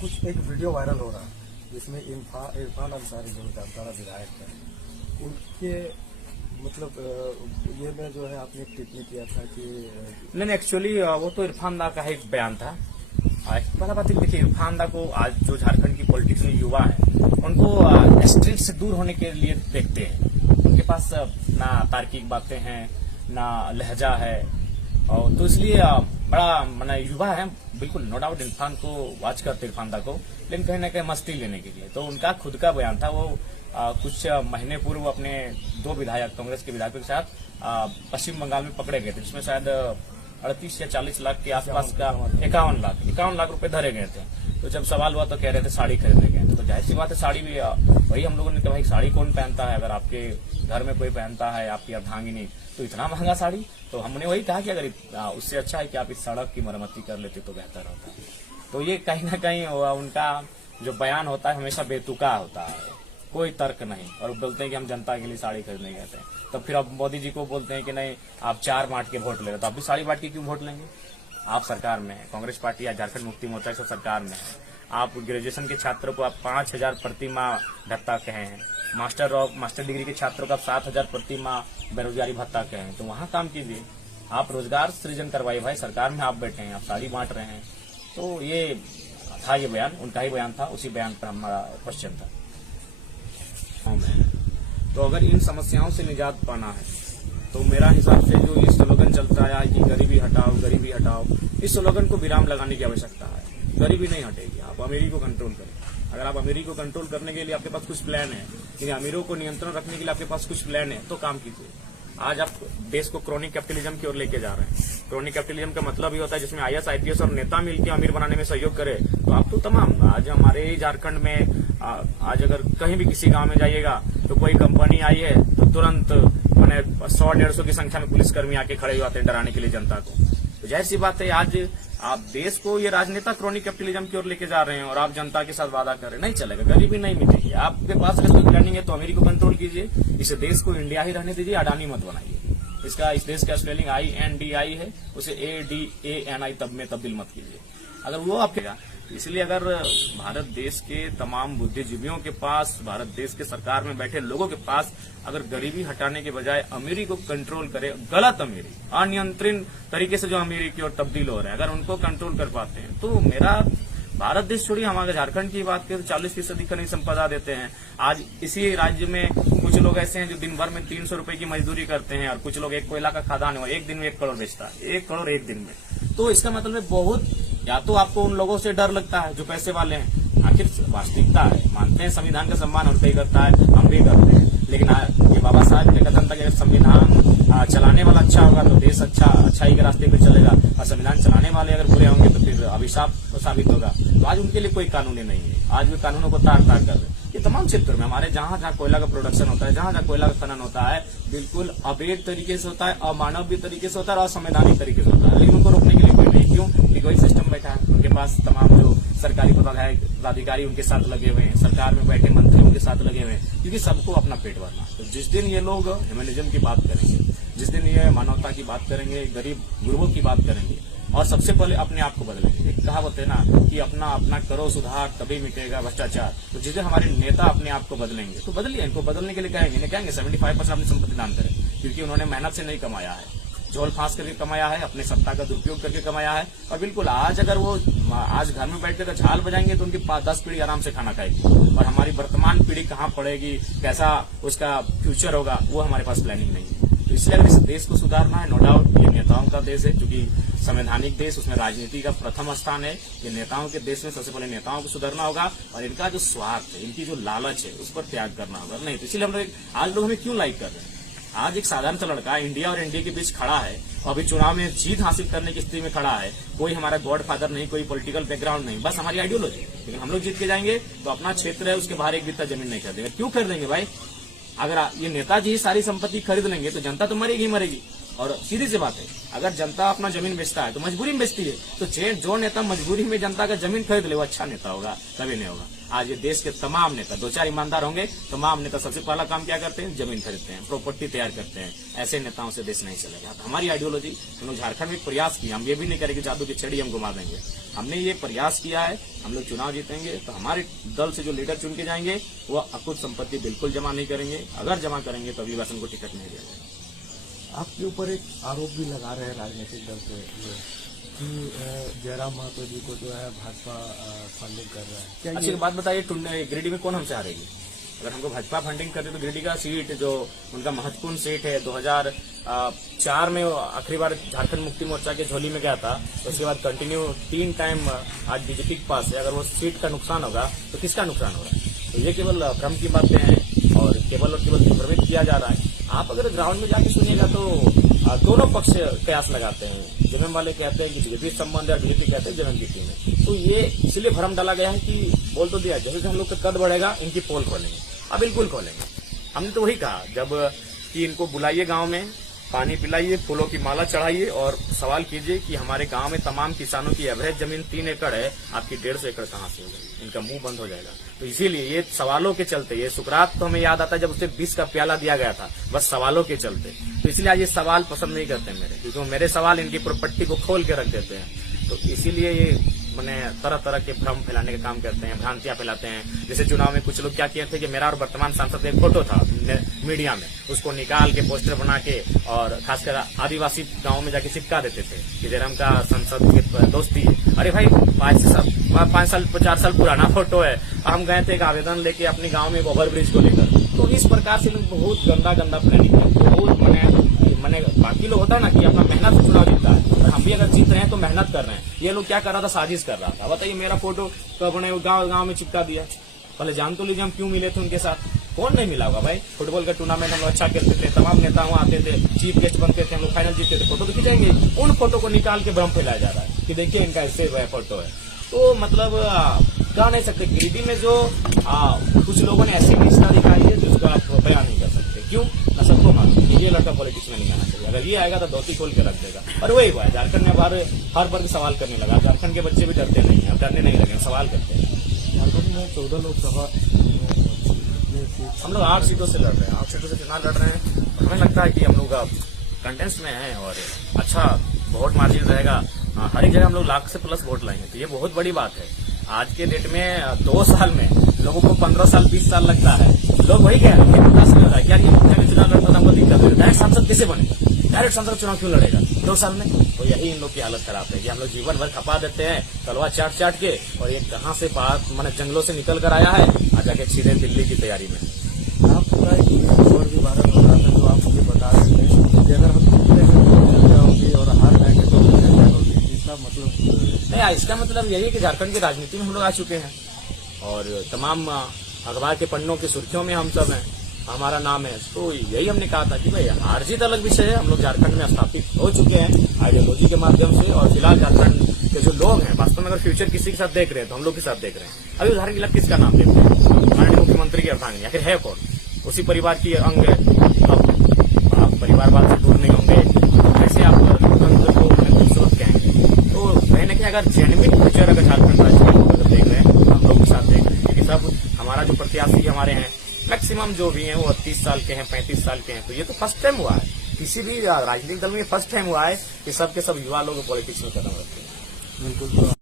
कुछ एक video viral हो रहा है जिसमें इरफान अंसारी जो जामताड़ा विधायक है उनके मतलब ये में जो है आपने एक टिप्पणी किया था कि नहीं एक्चुअली वो तो इरफान दा का एक बयान था। पहला बात देखिए, इरफान दा को आज जो झारखंड की पॉलिटिक्स में युवा है उनको स्ट्रीट से दूर होने के लिए देखते हैं। उनके पास ना तार्किक बातें हैं ना लहजा है, और तो इसलिए बड़ा माना युवा है बिल्कुल, नो डाउट इरफान को वॉच करते इरफान दा को, लेकिन कहीं ना कहीं मस्ती लेने के लिए। तो उनका खुद का बयान था, वो कुछ महीने पूर्व अपने 2 विधायक कांग्रेस के विधायकों के साथ पश्चिम बंगाल में पकड़े गए थे, जिसमें शायद 38 या 40 लाख के आसपास का 51 लाख रुपए धरे गए थे। तो जब सवाल हुआ तो कह रहे थे साड़ी खरीदने गए थे। तो जाहिर सी बात है साड़ी भी वही हम लोगों ने कहा भाई साड़ी कौन पहनता है, अगर आपके घर में कोई पहनता है आपकी अर्धांगिनी तो इतना महंगा साड़ी। तो हमने वही कहा कि अगर उससे अच्छा है कि आप इस सड़क की मरम्मती कर लेते तो बेहतर होता है। तो ये कहीं ना कहीं उनका जो बयान होता है हमेशा बेतुका होता है, कोई तर्क नहीं, और बोलते हैं कि हम जनता के लिए साड़ी खरीदने गए थे। तो फिर अब मोदी जी को बोलते हैं कि नहीं आप 4 बांट के वोट ले रहे, तो आप भी साड़ी बांट के क्यों वोट लेंगे? आप सरकार में है, कांग्रेस पार्टी या झारखंड मुक्ति मोर्चा सब सरकार में है। आप ग्रेजुएशन के छात्रों को आप 5,000 प्रति माह भत्ता कहे हैं, मास्टर डिग्री के छात्रों को आप 7,000 प्रति माह बेरोजगारी भत्ता कहे हैं। तो वहां काम कीजिए, आप रोजगार सृजन करवाइए भाई, सरकार में आप बैठे हैं, आप साड़ी बांट रहे हैं। तो ये था, ये बयान उनका ही बयान था, उसी बयान पर हमारा क्वेश्चन था। तो अगर इन समस्याओं से निजात पाना है तो मेरा हिसाब से जो ये स्लोगन चलता है कि गरीबी हटाओ, इस स्लोगन को विराम लगाने की आवश्यकता है। गरीबी नहीं हटेगी, आप अमीरी को कंट्रोल करें। अगर आप अमीरी को कंट्रोल करने के लिए आपके पास कुछ प्लान है, यानी अमीरों को नियंत्रण रखने के लिए आपके पास कुछ प्लान है, तो काम कीजिए। आज आप देश को क्रोनिक कैपिटलिज्म की ओर लेके जा रहे हैं। क्रोनिक कैपिटलिज्म का मतलब ये होता है जिसमें IAS IPS और नेता मिलकर अमीर बनाने में सहयोग करे। तो आप तो तमाम आज हमारे झारखंड में आज अगर कहीं भी किसी गांव में जाइएगा तो कोई कंपनी आई है तो तुरंत मैंने 100-150 की संख्या में पुलिसकर्मी आके खड़े हुए हैं डराने के लिए जनता को। तो जाहिर सी बात है आज आप देश को ये राजनेता क्रोनिक कैपिटलिज्म की ओर लेके जा रहे हैं और आप जनता के साथ वादा कर रहे हैं, नहीं चलेगा, गरीबी नहीं मिटेगी। आपके पास अगर कोई प्लानिंग है तो अमीरी को कंट्रोल कीजिए, इस देश को इंडिया ही रहने दीजिए, अडानी मत बनाइए। इस देश का स्पेलिंग INDI है, उसे ADANI तब में तब्दील मत कीजिए। अगर वो आपके, इसलिए अगर भारत देश के तमाम बुद्धिजीवियों के पास, भारत देश के सरकार में बैठे लोगों के पास अगर गरीबी हटाने के बजाय अमीरी को कंट्रोल करे, गलत अमीरी, अनियंत्रित तरीके से जो अमीरी की ओर तब्दील हो रहे हैं, अगर उनको कंट्रोल कर पाते हैं तो मेरा भारत देश छोड़िए, हमारे झारखंड की बात करें तो 40% खनिज संपदा देते हैं। आज इसी राज्य में कुछ लोग ऐसे हैं जो दिन भर में 300 रुपए की मजदूरी करते हैं, और कुछ लोग एक कोयला का खदान है, एक दिन में 1 करोड़ बेचता है, 1 करोड़ एक दिन में। तो इसका मतलब है बहुत, या तो आपको उन लोगों से डर लगता है जो पैसे वाले हैं, आखिर वास्तविकता है, मानते हैं संविधान का सम्मान उनका ही करता है, हम भी करते हैं, लेकिन ये बाबा साहब के कथन था कि अगर संविधान चलाने वाला अच्छा होगा तो देश अच्छाई के रास्ते पे चलेगा, और संविधान चलाने वाले अगर बुरे होंगे तो फिर अभिशाप साबित होगा। तो आज उनके लिए कोई कानूनी नहीं है, आज भी कानूनों को तार तार कर रहे हैं। ये तमाम क्षेत्र में हमारे जहां जहां कोयला का प्रोडक्शन होता है, जहां जहां कोयला का खनन होता है, बिल्कुल अवैध तरीके से होता है, अमानवीय तरीके से होता है और असंवैधानिक तरीके से होता है, लेकिन उनको रोकने के लिए कोई नहीं। क्यों? क्योंकि वही सिस्टम बैठा है, उनके पास तमाम जो सरकारी पदाधिकारी उनके साथ लगे हुए हैं, सरकार में बैठे मंत्री उनके साथ लगे हुए हैं, क्योंकि सबको अपना पेट भरना। तो जिस दिन ये लोग ह्यूमनिज्म की बात करेंगे, जिस दिन ये मानवता की बात करेंगे, गरीब गुरुओं की बात करेंगे, और सबसे पहले अपने आप को बदलेंगे। एक कहावत है ना कि अपना करो सुधार तभी मिटेगा भ्रष्टाचार। तो जिस दिन हमारे नेता अपने आप को बदलेंगे तो बदलिए, इनको बदलने के लिए कहेंगे 75% अपनी संपत्ति दान करें, क्योंकि उन्होंने मेहनत से नहीं कमाया है, झोल फांस करके कमाया है, अपने सत्ता का दुरुपयोग करके कमाया है। और बिल्कुल आज अगर वो आज घर में बैठ कर झाल बजाएंगे तो उनकी 10 पीढ़ी आराम से खाना खाएगी, और हमारी वर्तमान पीढ़ी कहाँ पड़ेगी, कैसा उसका फ्यूचर होगा, वो हमारे पास प्लानिंग नहीं है। तो इसलिए अगर इस देश को सुधारना है, नो डाउट ये नेताओं का देश है, क्योंकि संवैधानिक देश, उसमें राजनीति का प्रथम स्थान है। ये नेताओं के देश में सबसे पहले नेताओं को सुधरना होगा, और इनका जो स्वार्थ है, इनकी जो लालच है, उस पर त्याग करना होगा। नहीं तो इसलिए हम लोग आज लोग हमें क्यों लाइक कर रहे हैं? आज एक साधारण सा लड़का इंडिया और एनडीए के बीच खड़ा है, और अभी चुनाव में जीत हासिल करने की स्थिति में खड़ा है। कोई हमारा गॉड फादर नहीं, कोई पॉलिटिकल बैकग्राउंड नहीं, बस हमारी आइडियोलॉजी। लेकिन हम लोग जीत के जाएंगे तो अपना क्षेत्र है उसके बाहर एक बित्ता जमीन नहीं खरीदेंगे। क्यों खरीदेंगे भाई? अगर ये नेताजी सारी संपत्ति खरीद लेंगे तो जनता तो मरेगी। और सीधी सी बात है, अगर जनता अपना जमीन बेचता है तो मजबूरी में बेचती है। तो जो नेता मजबूरी में जनता का जमीन खरीद ले वो अच्छा नेता होगा, कभी नहीं होगा। आज ये देश के तमाम नेता, 2-4 ईमानदार होंगे, तमाम नेता सबसे पहला काम क्या करते हैं? जमीन खरीदते हैं, प्रॉपर्टी तैयार करते हैं। ऐसे नेताओं से देश नहीं चलेगा। तो हमारी आइडियोलॉजी, हम लोग झारखंड में एक प्रयास किया, हम ये भी नहीं करेंगे जादू की छड़ी हम घुमा देंगे। हमने ये प्रयास किया है, हम लोग चुनाव जीतेंगे तो हमारे दल से जो लीडर चुन के जाएंगे वो अकुत संपत्ति बिल्कुल जमा नहीं करेंगे। अगर जमा करेंगे तो अभी उनको टिकट नहीं दिया जाएगा। आपके ऊपर एक आरोप भी लगा रहे हैं राजनीतिक दल के लोग कि जयराम महतो जी को जो है भाजपा फंडिंग कर रहा है। क्या अच्छी बात बताइए, गिरिडीह में कौन हमसे हारेगी? अगर हमको भाजपा फंडिंग करते तो गिरिडीह का सीट जो उनका महत्वपूर्ण सीट है, 2004 में आखिरी बार झारखंड मुक्ति मोर्चा के झोली में गया था, उसके बाद कंटिन्यू 3 टाइम आज बीजेपी के पास है। अगर वो सीट का नुकसान होगा तो किसका नुकसान होगा? तो ये केवल भ्रम की बातें हैं और केवल भ्रमित किया जा रहा है। आप अगर ग्राउंड में जाके सुनिएगा तो दोनों पक्ष कयास लगाते हैं। जमीन वाले कहते हैं कि बीजेपी संबंध है, बीजेपी कहते हैं जमीन जीती में। तो ये इसलिए भ्रम डाला गया है कि बोल तो दिया, जैसे हम लोग का कद बढ़ेगा इनकी पोल खोलेंगे। अब बिल्कुल खोलेंगे। हमने तो वही कहा जब कि इनको बुलाइए, गांव में पानी पिलाइए, फूलों की माला चढ़ाइए और सवाल कीजिए कि हमारे गांव में तमाम किसानों की एवरेज जमीन 3 एकड़ है, आपकी 150 एकड़ कहां से हो गई? इनका मुंह बंद हो जाएगा। तो इसीलिए ये सवालों के चलते, ये सुकरात तो हमें याद आता है जब उसे 20 का प्याला दिया गया था, बस सवालों के चलते। तो इसलिए आज ये सवाल पसंद नहीं करते मेरे, क्योंकि मेरे सवाल इनकी प्रॉपर्टी को खोल के रख देते हैं। तो इसीलिए ये मैंने तरह तरह के भ्रम फैलाने का काम करते हैं, भ्रांतियां फैलाते हैं। जैसे चुनाव में कुछ लोग क्या किए थे कि मेरा और वर्तमान सांसद का एक फोटो था मीडिया में, उसको निकाल के पोस्टर बना के और खासकर आदिवासी गांव में जाके चिपका देते थे कि जयराम का संसद के दोस्ती है। अरे भाई 5 साल 4 साल पुराना फोटो है। हम गए थे एक आवेदन लेके अपने गाँव में एक ओवरब्रिज को लेकर। तो इस प्रकार से बहुत गंदा प्लानिंग है। बहुत मैंने बाकी लोग होता है ना कि अपना मेहनत से चुनाव जीतता है, और हम भी अगर जीत रहे हैं तो मेहनत कर रहे हैं। ये लोग क्या कर रहा था? साजिश कर रहा था। बताइए, मेरा फोटो तो अपने गांव में चिपका दिया। पहले जान तो लीजिए हम क्यों मिले थे उनके साथ। कौन नहीं मिला होगा भाई? फुटबॉल का टूर्नामेंट हम लोग अच्छा खेलते थे, तमाम नेता वहां आते थे, चीफ गेस्ट बनते थे, हम लोग फाइनल जीतते थे, फोटो तो खींचेंगे। उन फोटो को निकाल के भ्रम फैलाया जा रहा है कि देखिए इनका ऐसे फोटो है। तो मतलब कह नहीं सकते। गिरिडीह में जो कुछ लोगों ने ऐसी निष्ठा दिखाई है जिसको आप बयान नहीं कर सकते। क्यों? न सबको मालूम कि ये लड़का पॉलिटिक्स में नहीं आना चाहिए। अगर ये आएगा तो धोती खोल के रख देगा। और वही हुआ है, झारखंड में हर वर्ग सवाल करने लगा। झारखंड के बच्चे भी डरते नहीं है, डरने नहीं लगे, सवाल करते हैं। झारखंड में 14 लोकसभा, हम लोग 8 सीटों से लड़ रहे हैं, 8 सीटों से चुनाव लड़ रहे हैं। हमें लगता है कि हम लोग कंटेंट्स में हैं और अच्छा वोट मार्जिन रहेगा। हर एक जगह हम लोग लाख से प्लस वोट लाएंगे, तो ये बहुत बड़ी बात है। आज के डेट में 2 साल में लोगों को 15 साल 20 साल लगता है। लोग वही कह रहे हैं, 50 साल लगा यार, ये मुखिया में चुनाव लड़ता था, हमको दिक्कत है। डायरेक्ट सांसद कैसे बनेगा? डायरेक्ट सांसद चुनाव क्यों लड़ेगा 2 साल में? तो यही इन लोग की हालत खराब है कि हम लोग जीवन भर खपा देते हैं तलवा चाट के, और ये कहां से मैंने जंगलों से निकल कर आया है, आ जाके सीधे दिल्ली की तैयारी में। आप पूरा एक खबर भी भारत बता रहे हैं, जो आप मुझे बता रहे हैं कि अगर हम जीतते हैं तो क्या होगी और हार जाएंगे तो क्या होगी? इसका मतलब नहीं, इसका मतलब यही है कि झारखंड की राजनीति में हम लोग आ चुके हैं और तमाम अखबार के पन्नों की सुर्खियों में हम सब हैं, हमारा नाम है। तो यही हमने कहा था कि भाई हार जीत अलग विषय है, हम लोग झारखंड में स्थापित हो चुके हैं आइडियोलॉजी के माध्यम से। और फिलहाल झारखंड के जो लोग हैं वास्तव में अगर फ्यूचर किसी के साथ देख रहे हैं तो हम लोग के साथ देख रहे हैं। अभी उदाहरण के लिए किसका नाम देखते हैं? माननीय मुख्यमंत्री की अर्धांगिनी, आखिर है कौन? उसी परिवार की अंग है। अब आप परिवारवाद से दूर नहीं होंगे तो कैसे आप लोकतंत्र को खूबसूरत कहेंगे? तो कहीं ना कहीं अगर जेन्युइन फ्यूचर अगर झारखंड राज्य में अगर देख रहे हैं तो हम लोग के साथ देख रहे हैं, क्योंकि सब हमारा जो प्रत्याशी हमारे हैं मैक्सिमम जो भी हैं वो 30 साल के हैं, 35 साल के हैं। तो ये तो फर्स्ट टाइम हुआ है, किसी भी राजनीतिक दल में फर्स्ट टाइम हुआ है कि सब के सब युवा लोग पॉलिटिक्स में कदम रखते हैं। बिल्कुल।